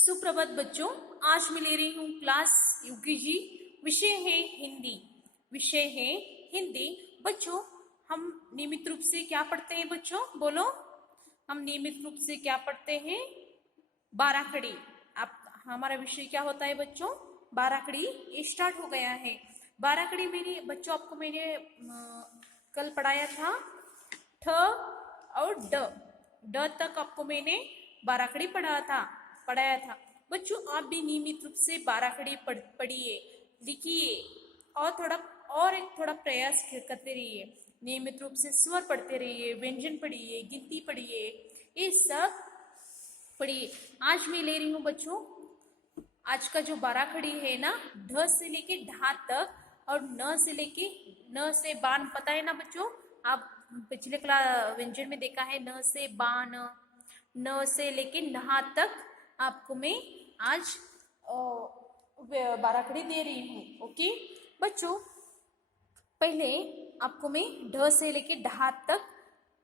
सुप्रभात बच्चों। आज मैं ले रही हूँ क्लास यूकेजी। विषय है हिंदी। विषय है हिंदी। बच्चों, हम नियमित रूप से क्या पढ़ते हैं? बच्चों बोलो, हम नियमित रूप से क्या पढ़ते हैं? बाराखड़ी। आप हमारा विषय क्या होता है बच्चों? बाराखड़ी। ये स्टार्ट हो गया है। बाराखड़ी मैंने बच्चों आपको कल पढ़ाया था ठ और ड। ड तक आपको मैंने बाराखड़ी पढ़ाया था। बच्चों, आप भी नियमित रूप से बाराखड़ी पढ़िए, लिखिए और थोड़ा प्रयास करते रहिए। नियमित रूप से स्वर पढ़ते रहिए, व्यंजन पढ़िए, गिनती पढ़िए, ये सब पढ़िए। आज मैं ले रही हूँ बच्चों, आज का जो बाराखड़ी है ना, ढ से लेके ढा तक और न से बान। पता है ना बच्चों? आप पिछले क्लास व्यंजन में देखा है, न से बान, न से लेके नहा तक आपको मैं आज बाराखड़ी दे रही हूँ। ओके बच्चों, पहले आपको मैं ढ से लेके ढा तक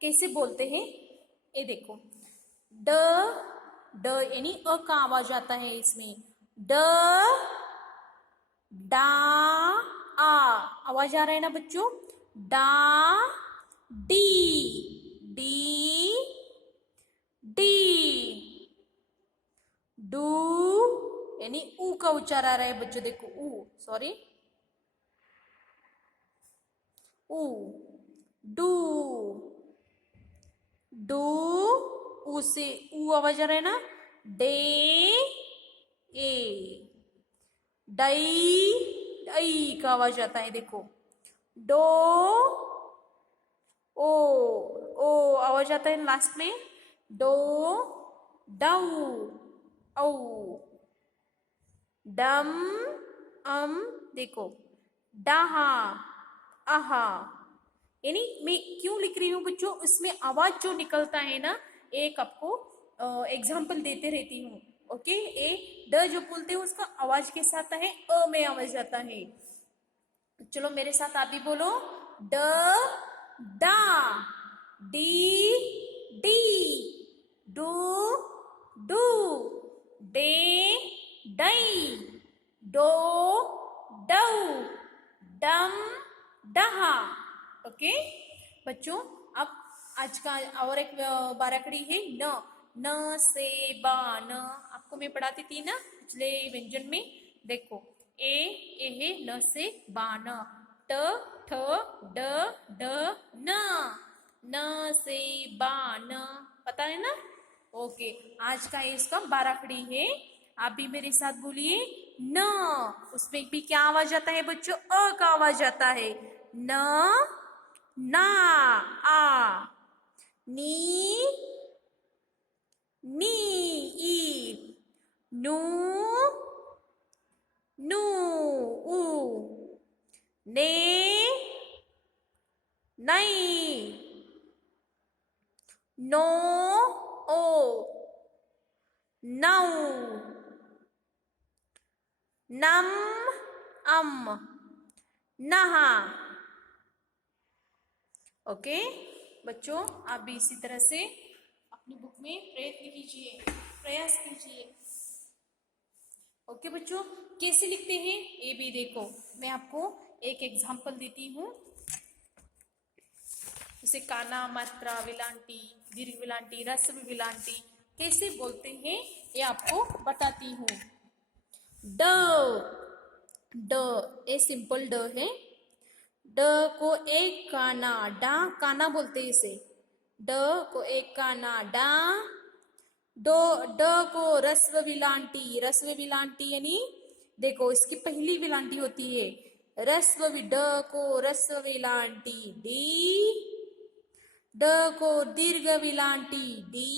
कैसे बोलते हैं ये देखो। ड ड यानी अ का आवाज आता है इसमें। ड डा आ आवाज आ रहा है ना बच्चों? डा डी डी डी डू यानी ऊ का उच्चार आ रहा है बच्चों। देखो ऊ, सॉरी, ऊ। डू डू ऊ से ऊ आवाज आ रहा है ना। डे ए डई डई का आवाज आता है देखो। डो ओ ओ आवाज आता है लास्ट में। डो डऊ औ डम देखो। डहा आहा। यानी मैं क्यों लिख रही हूँ बच्चों, उसमें आवाज जो निकलता है ना, एक आपको एग्जाम्पल देते रहती हूँ। ओके, ए ड जो बोलते हैं उसका आवाज के साथ है, अ में आवाज आता है। चलो मेरे साथ आप भी बोलो। ड डा डी डी डू डू डे डई डो डऊ डम डहा। ओके बच्चों, अब आज का और एक बाराखड़ी है न। न से बा न आपको मैं पढ़ाती थी ना पिछले व्यंजन में। देखो ए है न से बा न। ट ठ ड ड न से बा न। पता है ना? ओके, आज का इसका बाराखड़ी है। आप भी मेरे साथ बोलिए न। उसमें भी क्या आवाज आता है बच्चों? अ का आवाज आता है। न ना आ नी नी ई नू नू ऊ ने नहीं नो ओ नौ नम नहा। ओके बच्चों, आप भी इसी तरह से अपनी बुक में प्रयास कीजिए। ओके बच्चों, कैसे लिखते हैं ये भी देखो। मैं आपको एक एग्जांपल देती हूँ। जैसे काना, मात्रा, विलांटी, दीर्घ विलांटी, ह्रस्व विलांटी कैसे बोलते हैं ये आपको बताती हूँ। ड ड ए सिंपल ड है। ड को एक काना, डा काना बोलते हैं इसे। ड को एक काना डा। दो ड को ह्रस्व विलांटी यानी देखो इसकी पहली विलांटी होती है। ड को ह्रस्व विलांटी डी। ड को दीर्घ विलांटी डी।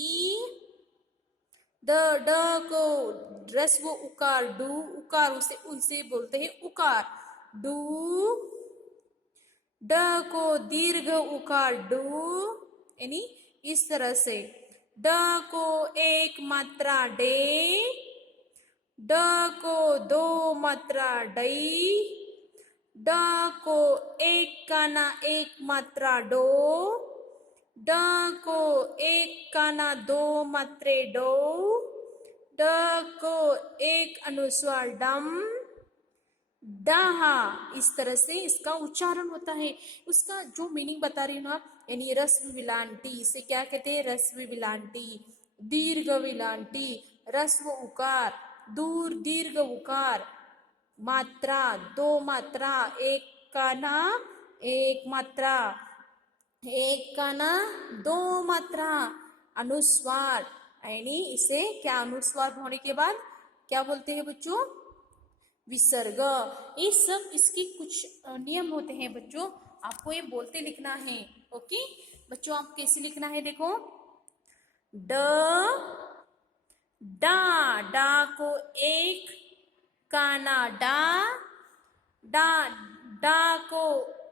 ड को ह्रस्व उकार डू। उकार उसे बोलते हैं उकार डू। ड को दीर्घ उकार डू, यानी इस तरह से। ड को एक मात्रा डे। ड को दो मात्रा डई। ड को एक काना एक मात्रा डो। ड को एक काना दो मात्रे डो। ड को एक अनुस्वार डम, डहा। इस तरह से इसका उच्चारण होता है। उसका जो मीनिंग बता रही हूँ ना, यानी रस्व विलांटी, इसे क्या कहते हैं? रस्व विलांटी। दीर्घ विलांटी, रस्व उकार, दूर दीर्घ उकार, मात्रा, दो मात्रा, एक का ना एक मात्रा, एक का ना दो मात्रा, अनुस्वार, यानी इसे क्या अनुस्वार होने के बाद क्या बोलते हैं बच्चों? विसर्ग। ये सब इसके कुछ नियम होते हैं बच्चों, आपको ये बोलते लिखना है। ओके बच्चों, आप कैसे लिखना है देखो। ड, डा, डा को एक काना डा, डा, डा को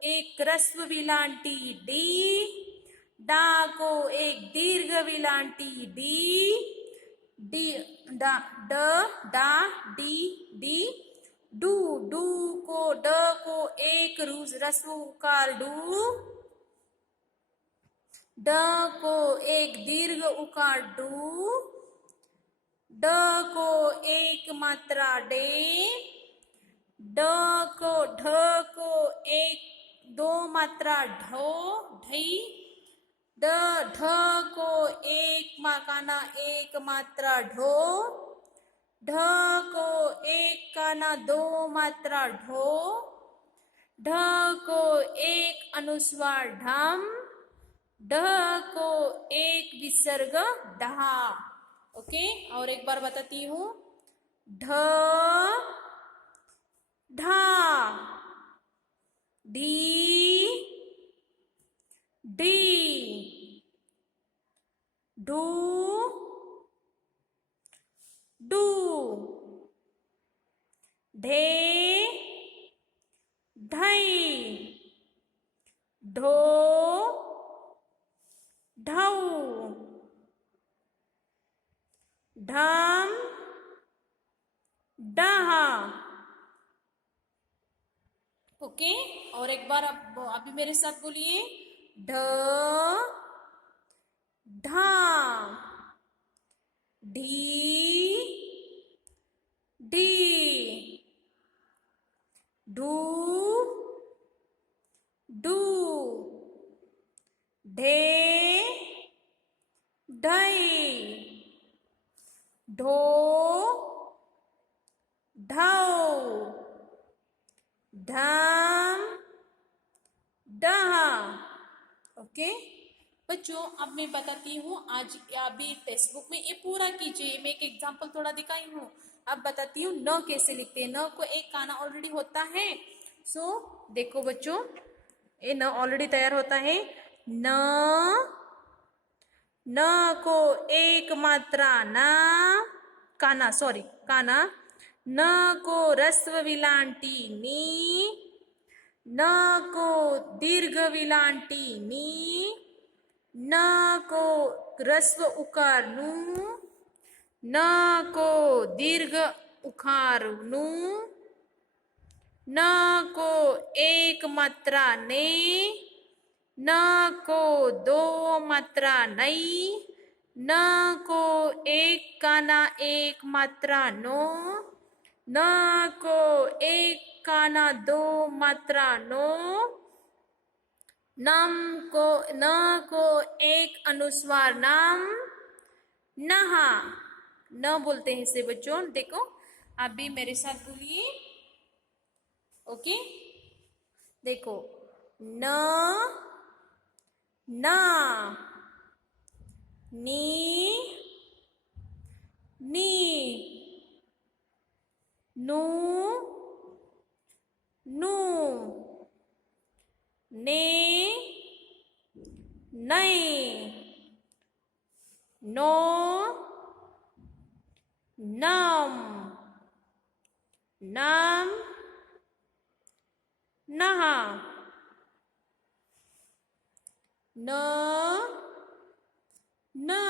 एक ह्रस्व विलांटी डी, डा को एक दीर्घ विलांटी डी, डी, डा, ड, डा, डी, डी, डू, डू को ड को एक ह्रस्व उकार डू, ड को एक दीर्घ उकार डू, ड को एक मात्रा डे, ड को ढ को एक दो मात्रा ढो, ढई, ड, ढ को एक माकाना एक मात्रा ढो, ढ को एक काना दो मात्रा ढो, ढ को एक अनुस्वार ढम, ढ को एक विसर्ग ढहा। ओके, और एक बार बताती हूँ। ढ, ढा, डी, डी, डू, डू, ढे, ढई, ढो, ढऊ, ढम, डहा। ओके, और एक बार अब अभी मेरे साथ बोलिए। ढ, ढा, ढी, डी, ढू, डू, ढे, ढई, ढो, ढऊ, धम, डहा। ओके बच्चों, अब मैं बताती हूँ। आज अभी टेक्स्ट बुक में ये पूरा कीजिए। मैं एक एग्जांपल थोड़ा दिखाई हूँ। अब बताती हूँ न कैसे लिखते हैं। न को एक काना ऑलरेडी होता है। सो देखो बच्चों, ये न ऑलरेडी तैयार होता है। न, न को एक मात्रा ना, काना, सॉरी काना, न को ह्रस्व विलांटी नी, न को दीर्घ विलांटी नी, न को ह्रस्व उकार नु, न को दीर्घ उकार नु, न को एक मात्रा ने, न को दो मात्रा नई, न को एक काना एक मात्रा नो, न को एक काना दो मात्रा नो, नम को, न को एक अनुस्वार नम, नहा। न बोलते हैं इसे बच्चों। देखो आप भी मेरे साथ बोलिए। ओके, देखो न, ना, नी, नी, नू, नू, ने, नई, नो, नम, नम, नहा, न, ना,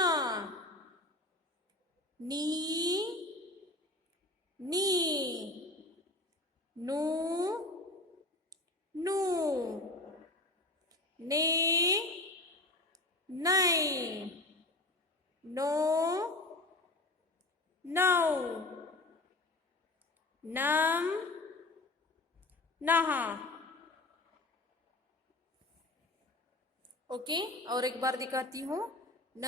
नी, नी, नू, नू, ने, नई, नो, नौ, नम, नहा। ओके, और एक बार दिखाती हूँ। न,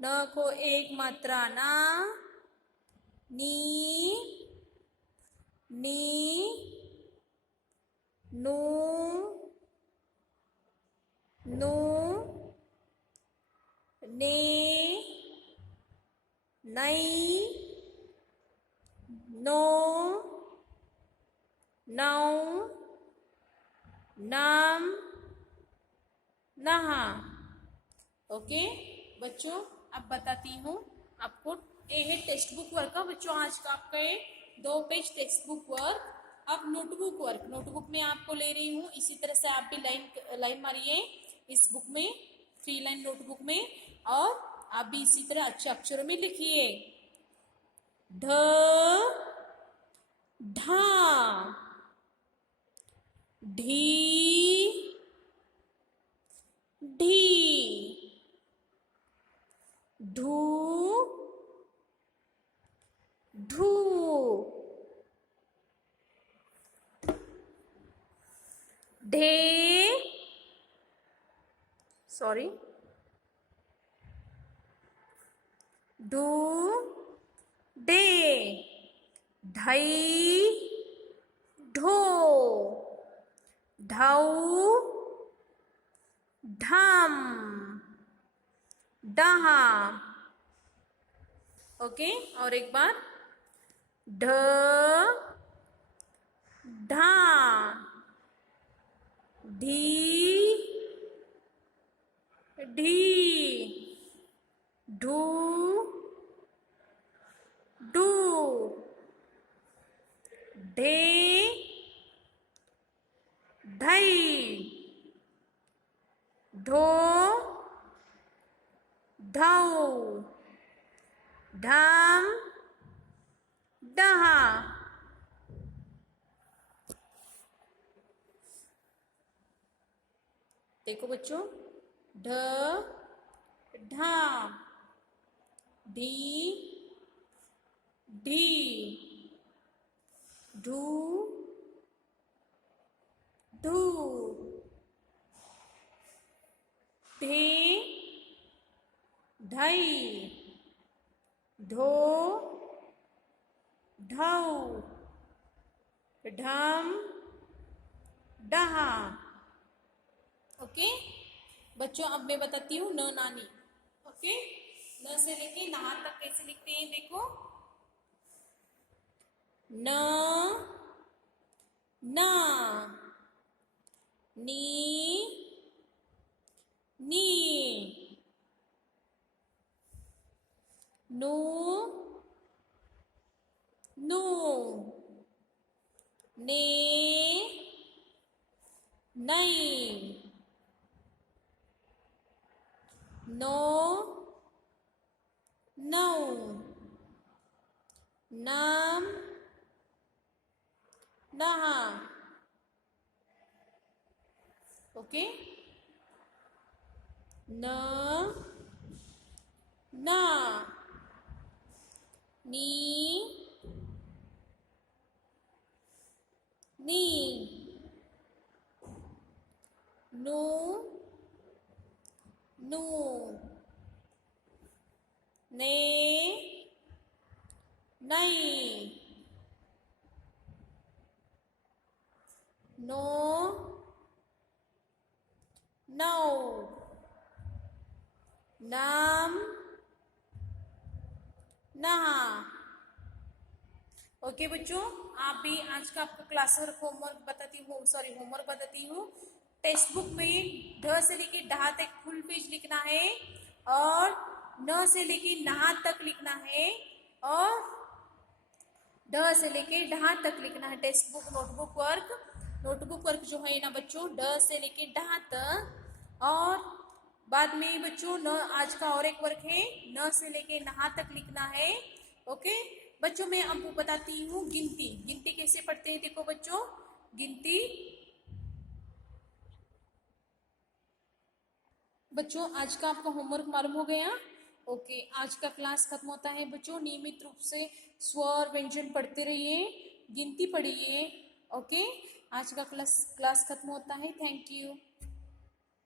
न को एक मात्रा ना, नी, नी, नू, नू, ने, नई, नो, नौ, नाम, नहा। ओके बच्चों, अब बताती हूँ आपको। ये है टेक्स्ट बुक वर्क का बच्चों, आज का आपका ये 2 पेज टेक्स्ट बुक वर्क। अब नोटबुक वर्क, नोटबुक में आपको ले रही हूँ, इसी तरह से आप भी लाइन मारिए इस बुक में, 3 लाइन नोटबुक में, और आप भी इसी तरह अच्छे अक्षरों में लिखिए। ढ, ढा, ढी, ढी, ढू, ढू, ढे, सॉरी, ढू, डे, ढई, ढो, ढऊ, ढम, डहा। ओके, और एक बार। ढ, ढा, ढी, ढी, ढू, डू, ढे, ढई, ढो, ढऊ, ढम, डहा। देखो बच्चों, ढ, ढा, ढी, ढी, ढू, ढू, ढे, ढई, ढो, ढऊ, ढम, डहा। ओके बच्चों, अब मैं बताती हूँ न नानी। ओके, न से लेके नहा तक कैसे लिखते हैं देखो। न, ना, नी, नी, नू, नू, ने, नई, नो, नौ, नाम, नहा। ओके, न, ना, नी, नी, नू, नू, ने, नई, नो, नौ, नाम, नहा। ओके बच्चों, आप भी आज का आपको क्लास वर्क होमवर्क बताती हूँ, सॉरी होमवर्क बताती हूँ। टेक्स्ट बुक में ढ से लेके डहा तक फुल पेज लिखना है, और न से लेके नहा तक लिखना है, और ड से लेके डहा तक लिखना है। टेक्स्ट बुक नोटबुक वर्क जो है ना बच्चों, ड से लेके डहा तक। और बाद में बच्चों न आज का और एक वर्क है, न से लेके नहा तक लिखना है। ओके बच्चों, मैं आपको बताती हूँ गिनती। गिनती कैसे पढ़ते हैं देखो बच्चों, गिनती। बच्चों आज का आपका होमवर्क मालूम हो गया। ओके, आज का क्लास खत्म होता है बच्चों। नियमित रूप से स्वर व्यंजन पढ़ते रहिए, गिनती पढ़िए। ओके, आज का क्लास खत्म होता है। Thank you.